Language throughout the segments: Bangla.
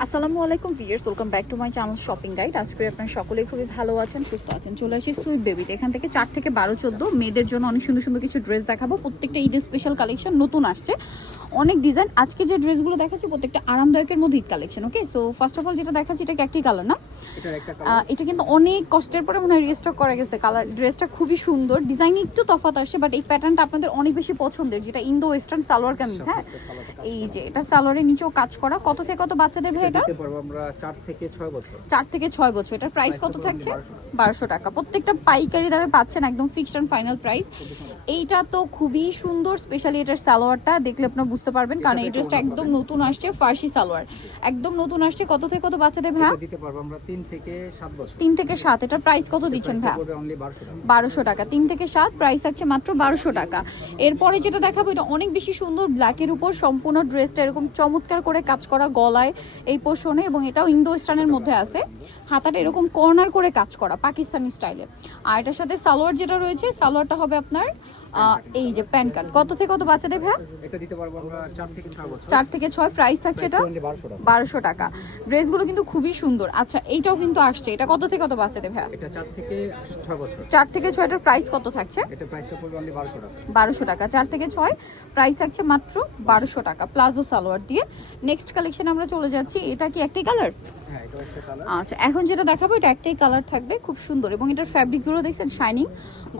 আসসালামু আলাইকুম viewers, welcome back to my channel shopping guide. আজকে আপনারা সকলেই খুবই ভালো আছেন, সুস্থ আছেন। চলে আসি সুইট বেবিতে। এখান থেকে 4 থেকে 12, 14 মেয়েদের জন্য অনেক সুন্দর সুন্দর কিছু ড্রেস দেখাবো। প্রত্যেকটা ঈদ স্পেশাল কালেকশন নতুন আসছে, অনেক ডিজাইন। আজকে যে ড্রেসগুলো দেখাচ্ছি প্রত্যেকটা আরামদায়কের মধ্যে Eid collection. Okay, so first of all যেটা দেখাচ্ছি এটা একটি কালার না, এটা কিন্তু অনেক কষ্টের পরে মনে হয় রিস্টক করা গেছে। কালার ড্রেসটা খুবই সুন্দর, ডিজাইন একটু তফাৎ আসে, বাট এই প্যাটার্নটা আপনাদের অনেক বেশি পছন্দের, যেটা ইন্দো ওয়েস্টার্ন সালোয়ার কামিজ। হ্যাঁ, এই যে এটা সালোয়ারের নিচেও কাজ করা। কত থেকে কত বাচ্চাদের ভাই এটা? আমরা 4 থেকে 6 বছর। 4 থেকে 6 বছর। এটার প্রাইস কত থাকছে? 1200 টাকা। প্রত্যেকটা পাইকারি দামে পাচ্ছেন, একদম ফিক্সড এন্ড ফাইনাল প্রাইস। এইটা তো খুবই সুন্দর, স্পেশালি এটার সালোয়ারটা দেখলে আপনারা বুঝতে পারবেন, কারণ এই ড্রেসটা একদম নতুন আসছে, ফার্সি সালোয়ার একদম নতুন আসছে। কত থেকে কত বাচ্চাদের ভাই দিতে পারবো আমরা? 3 থেকে 7 বছর। 3 থেকে 7। এটার প্রাইস কত দিচ্ছেন ভাই? 1200 টাকা। 3 থেকে 7 প্রাইস থাকছে মাত্র 1200 টাকা। এরপরে যেটা দেখাবো এটা অনেক বেশি সুন্দর, ব্ল্যাকের উপর সম্পূর্ণ ড্রেসটা এরকম চমৎকার করে কাজ করা গলায় এই পোর্শনে, এবং এটাও ইন্দো ওয়েস্টার্নের মধ্যে আছে। হাতাটা এরকম কর্নার করে কাজ করা পাকিস্তানি স্টাইলে। আর এটার সাথে সালোয়ার যেটা রয়েছে, সালোয়ারটা হবে আপনার এই যে প্যান্ট কাট। কত থেকে কত বাচ্চাদের ভাই? এটা দিতে পারবো আমরা 4 থেকে 6 বছর। 4 থেকে 6 প্রাইস থাকছে এটা 1200 টাকা। ড্রেসগুলো কিন্তু খুবই সুন্দর। আচ্ছা, এইটাও কিন্তু আসছে, এটা কত থেকে কত বাচ্চাদের ভাই? এটা 4 থেকে 6 বছর। 4 থেকে 6 এটার প্রাইস কত থাকছে? এটা প্রাইসটা পড়বে অনলি 1200 টাকা। 1200 টাকা। 4 থেকে 6 প্রাইস থাকছে মাত্র 1200 টাকা, প্লাজো সালোয়ার দিয়ে। নেক্সট কালেকশন আমরা চলে যাচ্ছি। এটা কি একটাই কালার? হ্যাঁ, এটা একটা কালার। আচ্ছা, এখন যেটা দেখাবো এটা একটাই কালার থাকবে, খুব সুন্দর, এবং এটার ফ্যাব্রিকগুলো দেখছেন শাইনিং,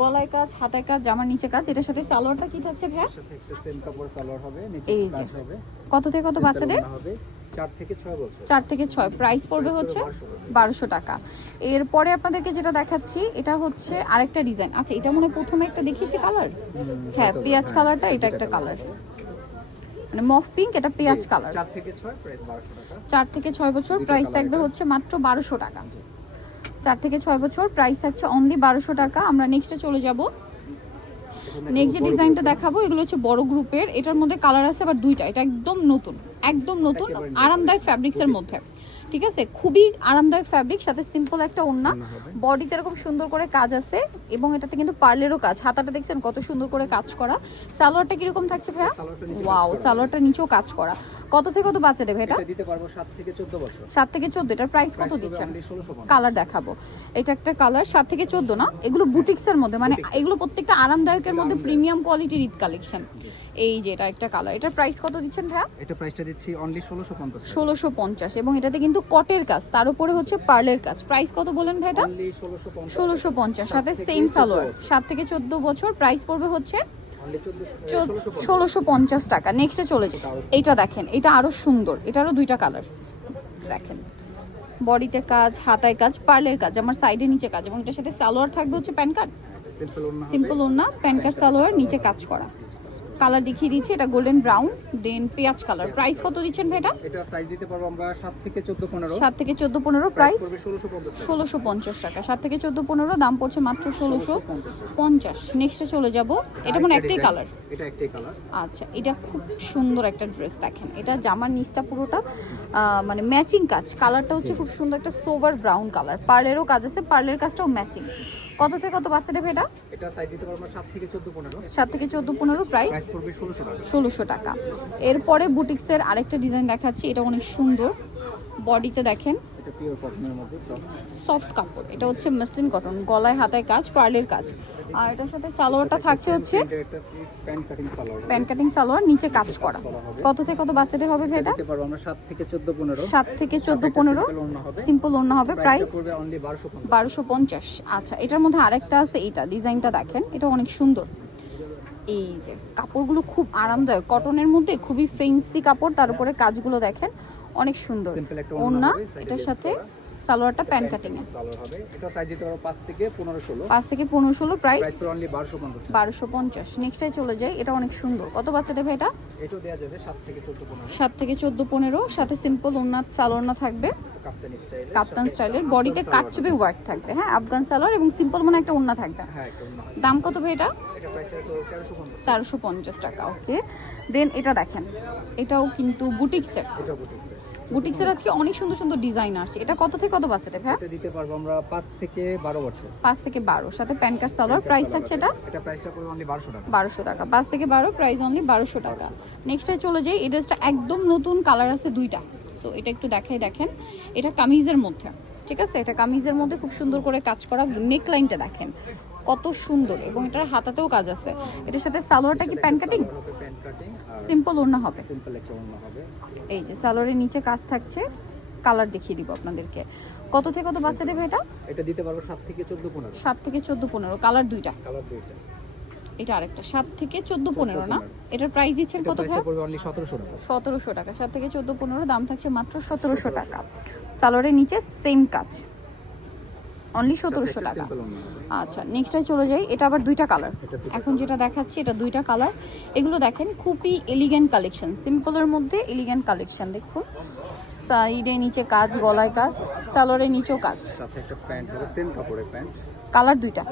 গলায় কাজ, হাতায় কাজ, জামার নিচে কাজ। এটার সাথে সালোয়ারটা কি থাকছে ভাই? সাথে একটা সেম কাপড় সালোয়ার হবে, নিচে এই যে কাজ হবে। কত থেকে কত বাচ্চাদের? হবে 4 থেকে 6 বছর। 4 থেকে 6 প্রাইস পড়বে হচ্ছে 1200 টাকা। এরপরে আপনাদেরকে যেটা দেখাচ্ছি এটা হচ্ছে আরেকটা ডিজাইন। আচ্ছা, এটা মনে হয় প্রথমে একটা দেখিয়েছি কালার। হ্যাঁ, পেঁয়াজ কালারটা, এটা একটা কালার, মানে মফ পিঙ্ক, এটা পেঁয়াজ কালার। 4 থেকে 6 প্রাইস 1200 টাকা। 4 থেকে 6 বছর প্রাইস থাকবে হচ্ছে মাত্র 1200 টাকা। 4 থেকে 6 বছর প্রাইস থাকছে অনলি 1200 টাকা। আমরা নেক্সটে চলে যাব। নেক্সট যে ডিজাইনটা দেখাবো এগুলো হচ্ছে বড় গ্রুপের। এটার মধ্যে কালার আছে আবার দুইটা। এটা একদম নতুন, একদম নতুন, আরামদায়ক ফ্যাব্রিক্সের মধ্যে। ঠিক আছে, খুবই আরামদায়ক ফ্যাব্রিক, সাথে সিম্পল একটা ওড়না, বডিতে এরকম সুন্দর করে কাজ আছে, এবং এটাতে কিন্তু পার্লেরও কাজ। হাতাটা দেখছেন কত সুন্দর করে কাজ করা। সালোয়ারটা কিরকম থাকছে ভাইয়া? ওয়াও, সালোয়ারটা নিচেও কাজ করা। কত থেকে কত বাচ্চা দেবে এটা? এটা দিতে পারবো 7 থেকে 14 বছর। 7 থেকে 14। এটার প্রাইস কত দিচ্ছেন? কালার দেখাবো। এটা একটা কালার, 7 থেকে 14 না, এগুলো বুটিক্সের মধ্যে, মানে এগুলো প্রত্যেকটা আরামদায়কের মধ্যে প্রিমিয়াম কোয়ালিটির ঈদ কালেকশন। এই যে এটা একটা কালার, এটার প্রাইস কত দিচ্ছেন ভাইয়া? এটা প্রাইসটা দিচ্ছি অনলি 1650 টাকা। 1650, এবং এটাতে কিন্তু কটের কাজ, তার উপরে হচ্ছে পার্লের কাজ। প্রাইস কত বলেন ভাই এটা? অনলি 1650। 1650, সাথে সেম সালোয়ার। 7 থেকে 14 বছর প্রাইস পড়বে হচ্ছে 1650 টাকা। নেক্সটে চলে যাই। এইটা দেখেন, এটা আরো সুন্দর, এটারও দুইটা কালার। দেখেন বডিতে কাজ, হাতায় কাজ, পার্লের কাজ, আমার সাইডে নিচে কাজ, এবং এটার সাথে সালোয়ার থাকবে হচ্ছে প্যান্ট কাট, সিম্পল ওড়না, প্যান্ট কাট সালোয়ার, নিচে কাজ করা। কালার দেখিয়ে দিচ্ছি, এটা গোল্ডেন ব্রাউন, দেন পেঁয়াজ কালার। প্রাইস কত দিচ্ছেন ভাই এটা? এটা সাইজ দিতে পারবো আমরা 7 থেকে 14 15। 7 থেকে 14 15 প্রাইস পড়বে 1650 টাকা। 1650 টাকা। 7 থেকে 14 15 দাম পড়ছে মাত্র 1650। নেক্সটে চলে যাব। এটা মানে একটাই কালার। এটা একটাই কালার। আচ্ছা, এটা খুব সুন্দর একটা ড্রেস। দেখেন এটা জামার নিচটা পুরোটা মানে ম্যাচিং কাজ। কালারটা হচ্ছে খুব সুন্দর একটা সোভার ব্রাউন কালার, পার্লেরও কাজ আছে, পার্লের কাজটাও ম্যাচিং। কত থেকে কত বাচ্চা দেবে এটা? এটা সাইজ দিতে পারবো 7 থেকে 14 15। 7 থেকে 14 15 প্রাইস পড়বে 1600 টাকা। 1600 টাকা। এরপরে বুটিক্সের আরেকটা ডিজাইন দেখাচ্ছি, এটা অনেক সুন্দর। বডিতে দেখেন এটা পিওর কটনের মধ্যে সফট কাপড়, এটা হচ্ছে মসলিন কটন, গলায় হাতায় কাজ, পার্লের কাজ। আর এটার সাথে সালোয়ারটা থাকছে হচ্ছে একটা pant cutting salwar. Pant cutting salwar, নিচে কাজ করা। কত থেকে কত বাচ্চাদের হবে ভাই এটা? দিতে পারবো আমরা 7 থেকে 14 15। 7 থেকে 14 15 সিম্পল ওড়না হবে। প্রাইস পড়বে অনলি 1250। 1250। আচ্ছা, এটার মধ্যে আরেকটা আছে, এটা ডিজাইনটা দেখেন, এটা অনেক সুন্দর। এই যে কাপড়গুলো খুব আরামদায়ক, কটনের মধ্যে খুবই ফেন্সি কাপড়, তার উপরে কাজগুলো দেখেন অনেক সুন্দর। ওড়না, এটার সাথে সালোয়ারটা প্যান্ট কাটিং এ কালার হবে। এটা সাইজ দিতে পারবো 5 থেকে 15 16। 5 থেকে 15 16 প্রাইস অনলি 1250 টাকা। 1250। নেক্সটে চলে যাই। এটা অনেক সুন্দর। কত বাচ্চা দেবে এটা? এটাও দেয়া যাবে 7 থেকে 14 15। 7 থেকে 14 15, সাথে সিম্পল ওড়না, সালোয়ার থাকবে কাপ্তানি স্টাইল। কাপ্তান স্টাইলের, বডিতে কাটচুপি ওয়ার্ক থাকবে। হ্যাঁ, আফগান সালোয়ার এবং সিম্পল মনে একটা ওড়না থাকবে। হ্যাঁ, একটা ওড়না হবে। দাম কত ভাই এটা? এটা প্রাইসটা তো 1350। 1350 টাকা। ওকে, দেন এটা দেখেন, এটাও কিন্তু বুটিক্সের। এটা বুটিক্স। বুটিক্সের আজকে অনেক সুন্দর সুন্দর ডিজাইন আসছে। এটা কত থেকে কত বাচ্চাদের ভাই? এটা দিতে পারবো আমরা 5 থেকে 12 বছর। 5 থেকে 12, সাথে প্যান্ট কাট সালোয়ার। প্রাইস থাকছে এটা এটা প্রাইসটা পড়বে অনলি 1200 টাকা। 1200 টাকা। 5 থেকে 12 প্রাইস অনলি 1200 টাকা। নেক্সটে চলে যাই। এই ড্রেসটা একদম নতুন, কালার আছে দুইটা, সো এটা একটু দেখেন, এটা কামিজের মধ্যে, ঠিক আছে, এটা কামিজের মধ্যে খুব সুন্দর করে কাজ করা, নেক লাইনটা দেখেন কত সুন্দর, এবং এটার হাতাতেও কাজ আছে। এটার সাথে সালোয়ারটা কি প্যান্ট কাটিং, প্যান্ট কাটিং আর সিম্পল ওড়না হবে। সিম্পল একটা ওড়না হবে। এই যে সালোয়ারের নিচে কাজ থাকছে, কালার দেখিয়ে দিব আপনাদেরকে। কত থেকে কত বাচ্চা দেবে এটা? এটা দিতে পারবো 7 থেকে 14 15। 7 থেকে 14 15, কালার দুইটা। কালার দুইটা। এটা আরেকটা 7 থেকে 14 15 না? এটার প্রাইস দিচ্ছেন কত ভাই? প্রাইসটা পড়বে অনলি 1700 টাকা। 1700 টাকা। 7 থেকে 14 15, দাম থাকছে মাত্র 1700 টাকা। সালোয়ারের নিচে সেম কাজ, অনলি 1700 টাকা। সিম্পল ওড়না হবে। আচ্ছা, নেক্সটে চলে যাই। এটা আবার দুইটা কালার, এখন যেটা দেখাচ্ছি এটা দুইটা কালার। এগুলো দেখেন খুবই এলিগেন্ট কালেকশন, সিম্পলের মধ্যে এলিগেন্ট কালেকশন। দেখুন সাইডে নিচে কাজ, গলায় কাজ, সালোয়ারের নিচেও কাজ। সাথে একটা প্যান্ট হবে, সেম কাপড়ের প্যান্ট। কালার দুইটা,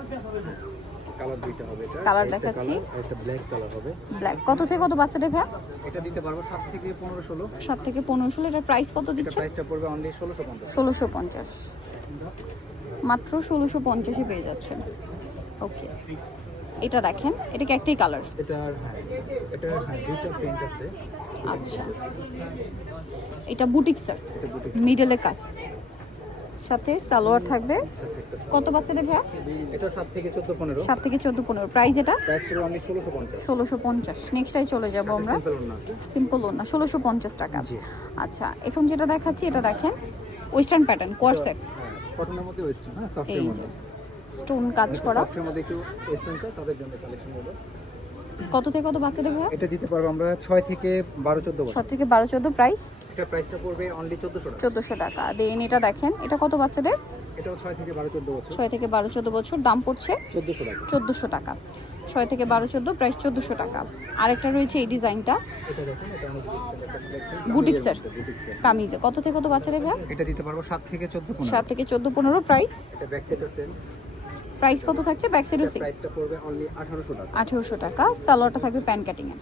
কালার দুইটা হবে এটা। কালার একটা দেখাচ্ছি। কালার, একটা ব্ল্যাক কালার হবে। ব্ল্যাক। কত থেকে কত বাচ্চাদের ভাই? এটা দিতে পারবো 7 থেকে 15 16। 7 থেকে 15 ষোলো। এটার প্রাইস কত এটা দিচ্ছে? প্রাইসটা পড়বে অনলি 1650। 1650, মাত্র 1650-এ পেয়ে যাচ্ছেন। ওকে, এটা দেখেন, এটা কি একটাই কালার? এটার দুইটা প্রিন্ট আছে। আচ্ছা, এটা বুটিক্সের, এটা বুটিক। মিডলে কাজ, সাথে সালোয়ার থাকবে। কত বাচ্চাদের ভাইয়া? এটা 7 থেকে 14 15। 7 থেকে 14 15, প্রাইস এটা প্রাইস পড়বে অনলি 1650। 1650। নেক্সটাই চলে যাব আমরা, সিম্পল ওড়না আছে। সিম্পল ওড়না 1650 টাকা। জি। আচ্ছা, এখন যেটা দেখাচ্ছি এটা দেখেন, ওয়েস্টার্ন প্যাটার্ন, কোয়ার সেট। হ্যাঁ, কটনের মধ্যে ওয়েস্টার্ন, হ্যাঁ, সফটের এই মধ্যে। যে স্টোন কাজ করা। সফটের মধ্যে একটু ওয়েস্টার্ন চাই তাদের জন্য কালেকশন হলো। কত থেকে কত বাচ্চাদের ভাইয়া? এটা দিতে পারবো আমরা 6 থেকে 12 14 বছর। 7 থেকে 12 14, প্রাইস এটা প্রাইসটা পড়বে অনলি 1400 টাকা। 1400 টাকা। দেন এটা দেখেন, এটা কত বাচ্চাদের? এটাও 6 থেকে 12 14 বছর। 6 থেকে 12 14 বছর, দাম পড়ছে 1400 টাকা। 1400 টাকা। 6 থেকে 12 14, প্রাইস 1400 টাকা। আরেকটা রয়েছে এই ডিজাইনটা, এটা দেখুন, এটা অনেক একটা কালেকশন বুটিক্সের কামিজে। কত থেকে কত বাচ্চাদের ভাই? এটা দিতে পারবো 7 থেকে 14 15। 7 থেকে 14 15, প্রাইস এটা ব্যাক সাইড আছে। প্রাইস কত থাকছে? ব্যাক সাইডও সেম, প্রাইসটা পড়বে অনলি 1800 টাকা। 1800 টাকা। সালোয়ারটা থাকবে প্যান্ট কাটিং এ,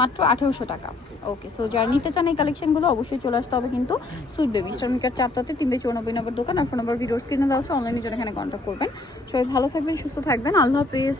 মাত্র 1800 টাকা। ওকে, সো যারা নিতে চান এই কালেকশনগুলো অবশ্যই চলে আসতে হবে কিন্তু সুইট বেবি স্টারমিকার 4টাতে 394 নম্বর দোকান। আর ফোন নাম্বার ভিডিওর স্ক্রিনে দেওয়া আছে, অনলাইনে জন্য এখানে কন্ট্যাক্ট করবেন। সবাই ভালো থাকবেন, সুস্থ থাকবেন, আল্লাহ হাফেজ।